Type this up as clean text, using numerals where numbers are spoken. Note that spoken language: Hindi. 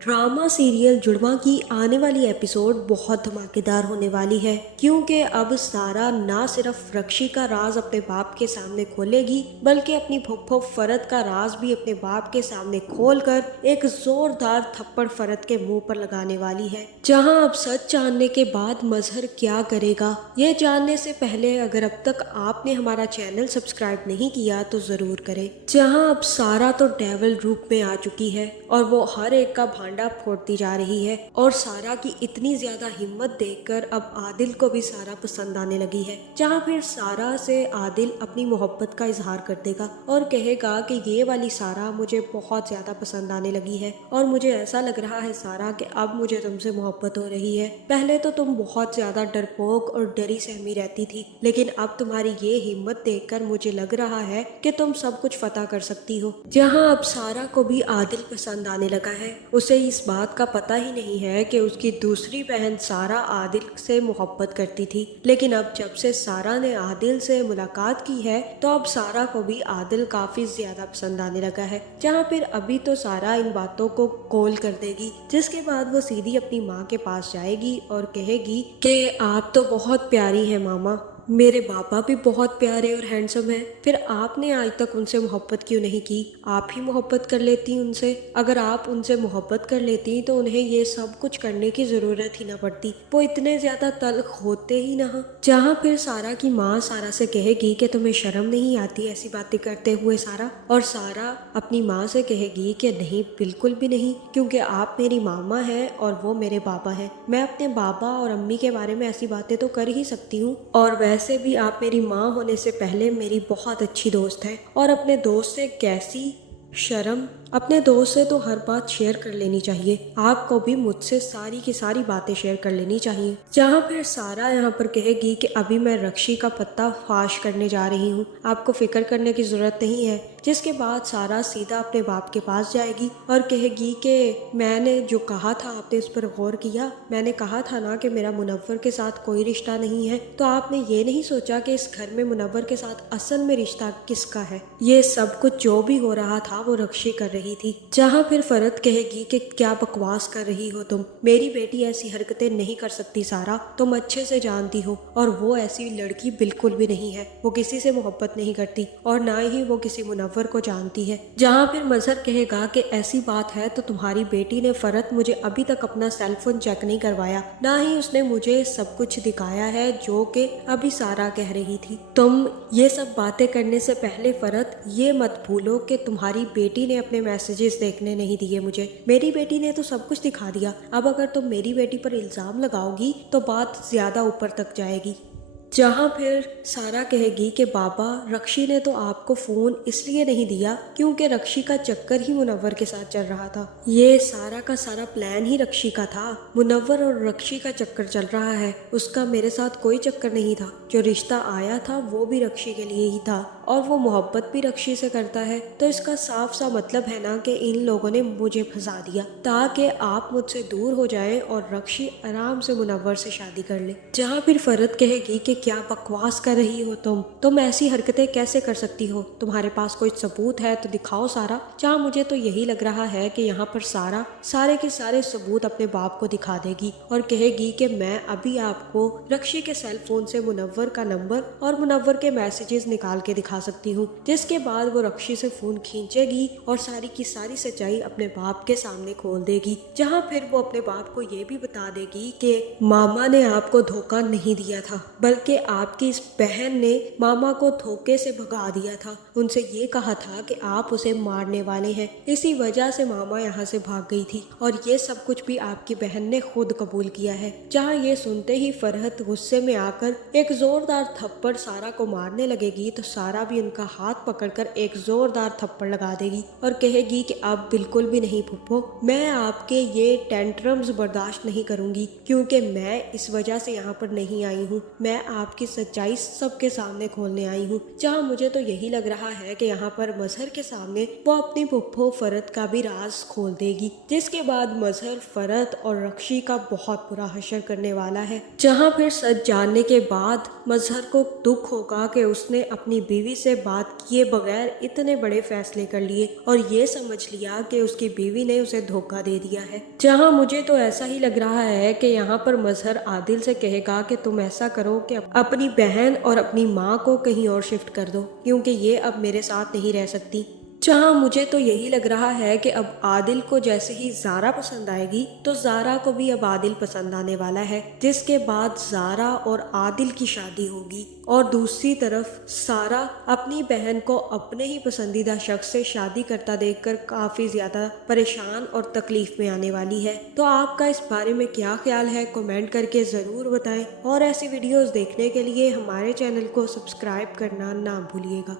ड्रामा सीरियल जुड़वा की आने वाली एपिसोड बहुत धमाकेदार होने वाली है, क्योंकि अब सारा ना सिर्फ रक्षी का राज अपने बाप के सामने खोलेगी, बल्कि अपनी फुफ्फो फरत का राज भी अपने बाप के सामने खोलकर एक जोरदार थप्पड़ फरत के मुंह पर लगाने वाली है। जहां अब सच जानने के बाद मजहर क्या करेगा, ये जानने से पहले अगर अब तक आपने हमारा चैनल सब्सक्राइब नहीं किया तो जरूर करें। जहां अब सारा तो डेविल रूप में आ चुकी है और वो हर एक का भांडा फोड़ती जा रही है, और सारा की इतनी ज्यादा हिम्मत देखकर अब आदिल को भी सारा पसंद आने लगी है। जहाँ फिर सारा से आदिल अपनी मोहब्बत का इजहार कर देगा और कहेगा कि ये वाली सारा मुझे बहुत ज्यादा पसंद आने लगी है और मुझे ऐसा लग रहा है सारा कि अब मुझे तुमसे मोहब्बत हो रही है। पहले तो तुम बहुत ज्यादा डरपोक और डरी सहमी रहती थी, लेकिन अब तुम्हारी ये हिम्मत देखकर मुझे लग रहा है कि तुम सब कुछ फतह कर सकती हो। जहाँ अब सारा को भी आदिल पसंद आने लगा है। उसे इस बात का पता ही नहीं है कि उसकी दूसरी बहन सारा आदिल से मोहब्बत करती थी, लेकिन अब जब से सारा ने आदिल से मुलाकात की है तो अब सारा को भी आदिल काफी ज्यादा पसंद आने लगा है। जहाँ फिर अभी तो सारा इन बातों को कॉल कर देगी, जिसके बाद वो सीधी अपनी माँ के पास जाएगी और कहेगी कि आप तो बहुत प्यारी हैं मामा, मेरे पापा भी बहुत प्यारे और हैंडसम हैं, फिर आपने आज तक उनसे मोहब्बत क्यों नहीं की? आप ही मोहब्बत कर लेती उनसे। अगर आप उनसे मोहब्बत कर लेती तो उन्हें ये सब कुछ करने की जरूरत ही ना पड़ती, वो इतने ज्यादा तल्ख होते ही ना। जहाँ फिर सारा की माँ सारा से कहेगी कि तुम्हें शर्म नहीं आती ऐसी बातें करते हुए सारा, और सारा अपनी माँ से कहेगी कि नहीं, बिल्कुल भी नहीं, क्योंकि आप मेरी मामा है और वो मेरे बाबा है। मैं अपने बाबा और अम्मी के बारे में ऐसी बातें तो कर ही सकती हूँ, और वैसे भी आप मेरी माँ होने से पहले मेरी बहुत अच्छी दोस्त है, और अपने दोस्त से कैसी शर्म, अपने दोस्त से तो हर बात शेयर कर लेनी चाहिए। आपको भी मुझसे सारी की सारी बातें शेयर कर लेनी चाहिए। जहाँ फिर सारा यहाँ पर कहेगी कि अभी मैं रक्षी का पत्ता फाश करने जा रही हूँ, आपको फिक्र करने की जरूरत नहीं है। जिसके बाद सारा सीधा अपने बाप के पास जाएगी और कहेगी कि मैंने जो कहा था आपने इस पर गौर किया? मैंने कहा था ना कि मेरा मुनव्वर के साथ कोई रिश्ता नहीं है, तो आपने ये नहीं सोचा कि इस घर में मुनव्वर के साथ असल में रिश्ता किसका है? ये सब कुछ जो भी हो रहा था वो रक्षी कर रही थी। जहाँ फिर फरत कहेगी कि क्या बकवास कर रही हो तुम, मेरी बेटी ऐसी हरकतें नहीं कर सकती सारा, तुम अच्छे से जानती हो, और वो ऐसी लड़की बिल्कुल भी नहीं है। वो किसी से मोहब्बत नहीं करती और ना ही वो किसी मुनव्वर को जानती है। जहाँ फिर मजहर कहेगा कि ऐसी बात है तो तुम्हारी बेटी ने फरत मुझे अभी तक अपना सेल फोन चेक नहीं करवाया, ना ही उसने मुझे सब कुछ दिखाया है जो कि अभी सारा कह रही थी। तुम ये सब बातें करने से पहले फरत ये मत भूलो कि तुम्हारी बेटी ने अपने मैसेजेस देखने नहीं दिए मुझे, मेरी बेटी ने तो सब कुछ दिखा दिया। अब अगर तुम मेरी बेटी पर इल्जाम लगाओगी तो बात ज्यादा ऊपर तक जाएगी। जहाँ फिर सारा कहेगी कि बाबा, रक्षी ने तो आपको फोन इसलिए नहीं दिया क्योंकि रक्षी का चक्कर ही मुनव्वर के साथ चल रहा था। ये सारा का सारा प्लान ही रक्षी का था। मुनव्वर और रक्षी का चक्कर चल रहा है, उसका मेरे साथ कोई चक्कर नहीं था। जो रिश्ता आया था वो भी रक्षी के लिए ही था, और वो मोहब्बत भी रक्षी से करता है। तो इसका साफ सा मतलब है ना कि इन लोगों ने मुझे फंसा दिया ताकि आप मुझसे दूर हो जाए और रक्षी आराम से मुनव्वर से शादी कर ले। जहाँ फिर फरत कहेगी कि क्या बकवास कर रही हो तुम ऐसी हरकतें कैसे कर सकती हो? तुम्हारे पास कोई सबूत है तो दिखाओ सारा। जहाँ मुझे तो यही लग रहा है कि यहाँ पर सारा सारे के सारे सबूत अपने बाप को दिखा देगी और कहेगी कि मैं अभी आपको रक्षी के सेल फोन से मुनव्वर का नंबर और मुनव्वर के मैसेजेस निकाल के दिखा सकती हूँ। जिसके बाद वो रक्षी से फोन खींचेगी और सारी की सारी सच्चाई अपने बाप के सामने खोल देगी। जहाँ फिर वो अपने बाप को ये भी बता देगी कि मामा ने आपको धोखा नहीं दिया था, बल्कि आपकी इस बहन ने मामा को धोखे से भगा दिया था। उनसे ये कहा था कि आप उसे मारने वाले हैं, इसी वजह से मामा यहाँ से भाग गई थी, और ये सब कुछ भी आपकी बहन ने खुद कबूल किया है। जहाँ ये सुनते ही फरहत गुस्से में आकर एक जोरदार थप्पड़ सारा को मारने लगेगी तो सारा भी उनका हाथ पकड़कर एक जोरदार थप्पड़ लगा देगी और कहेगी कि अब बिल्कुल भी नहीं फुप्पो, मैं आपके ये टेंट्रम्स बर्दाश्त नहीं करूंगी, क्योंकि मैं इस वजह से यहाँ पर नहीं आई हूँ, मैं आपकी सच्चाई सबके सामने खोलने आई हूँ। जहाँ मुझे तो यही लग रहा है कि यहाँ पर मजहर के सामने वो अपनी फुप्पो फरत का भी राज खोल देगी, जिसके बाद मजहर फरत और रक्षी का बहुत बुरा हशर करने वाला है। जहाँ फिर सच जानने के बाद मजहर को दुख होगा कि उसने अपनी बीवी बीवी से बात किए बगैर इतने बड़े फैसले कर लिए और ये समझ लिया कि उसकी बीवी ने उसे धोखा दे दिया है। जहां मुझे तो ऐसा ही लग रहा है कि यहाँ पर मजहर आदिल से कहेगा कि तुम ऐसा करो कि अपनी बहन और अपनी माँ को कहीं और शिफ्ट कर दो, क्योंकि ये अब मेरे साथ नहीं रह सकती। जहाँ मुझे तो यही लग रहा है कि अब आदिल को जैसे ही ज़ारा पसंद आएगी तो ज़ारा को भी अब आदिल पसंद आने वाला है, जिसके बाद ज़ारा और आदिल की शादी होगी। और दूसरी तरफ सारा अपनी बहन को अपने ही पसंदीदा शख्स से शादी करता देखकर काफ़ी ज़्यादा परेशान और तकलीफ में आने वाली है। तो आपका इस बारे में क्या ख्याल है, कमेंट करके ज़रूर बताएं और ऐसी वीडियोज़ देखने के लिए हमारे चैनल को सब्सक्राइब करना ना भूलिएगा।